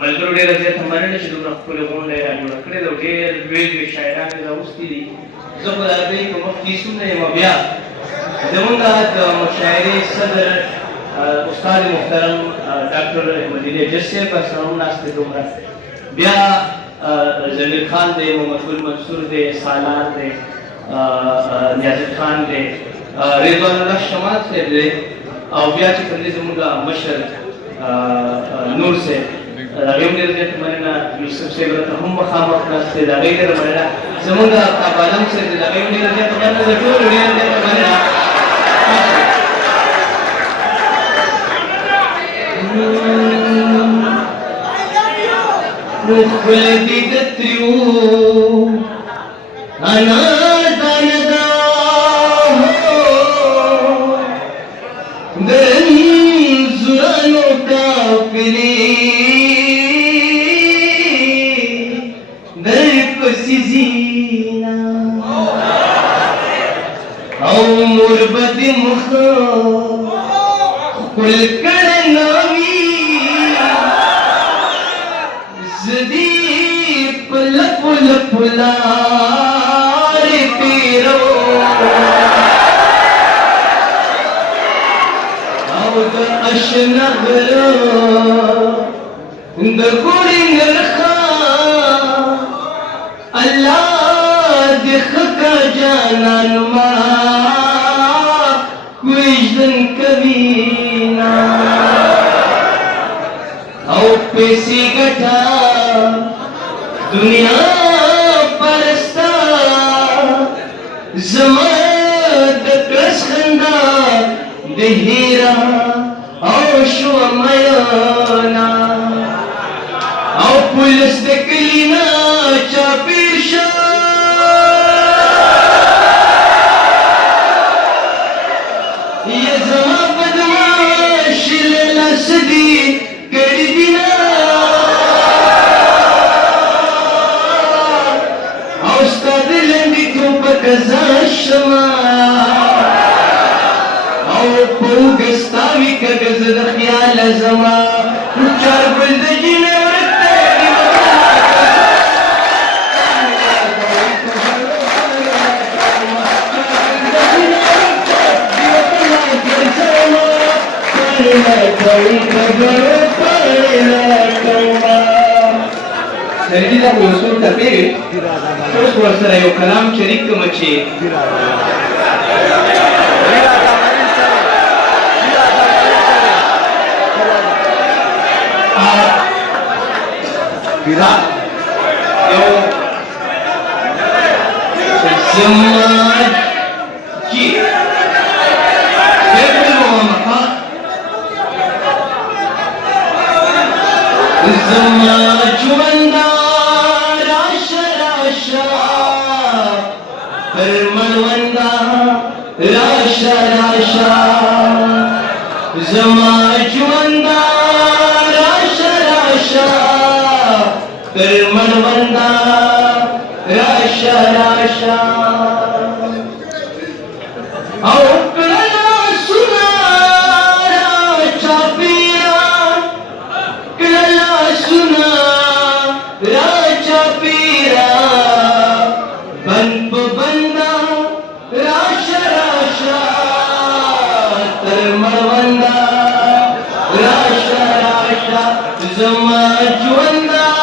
ملګرو ډېره زیاته مننه چې دومره ښکلې غونډه یې راجوړه کړې ده او ډېر لوی شاعران یې راوستي دي. زه خو د هغوی په مخ کې هېڅ نه یم. بیا زمونږ د مشاعرې صدر استاد محترم ډاکټر احمدالله جج صاحب سره هم ناست دی دومره. بیا ضمیر خان دی، محمد ګل منصور دی، سالار دی، نیازر خان دی، رضوان الله شمال صاحب دی، او بیا چې کوم دی زمونږ مشر نور صاحب، د هغې هم ډېره زیاته مننه. یوسف صاحب راته هم مخامخ ناست دی، د هغې ډېره مننه. زمونږ کابالم صاحب دی، د هغې هم ډېره زیاته مننه. د ټولو ډېره زیاته مننه. خپل دې د تریو انادان دا د زړونو کافرې در پسې ځينا او مور به دې مخ خپل کړه نوي زدی پل پل پلار پیرو او د اشنا غرو د ګوري نرخا الله د خکا جانان ما کویژن کبینا او پیسې ګټا دنیا پرستا زما د کس خندا د هیرا او شو میانا او پولیس د کلینا چاپیر شا یا زما بدماش لیلا سدی کړي دینا شما او پوګستاوی کګز د خیال زما چار بل د جنه ورته سرجی دا کوئی اصول تپے اس ورسر ایو کلام شریک کمچے زمان جی زمان جواندا راشا راشا فرمانواندا راشا راشا زمان جواندا راشا راشا فرمانواندا راشا راشا او زما جواندا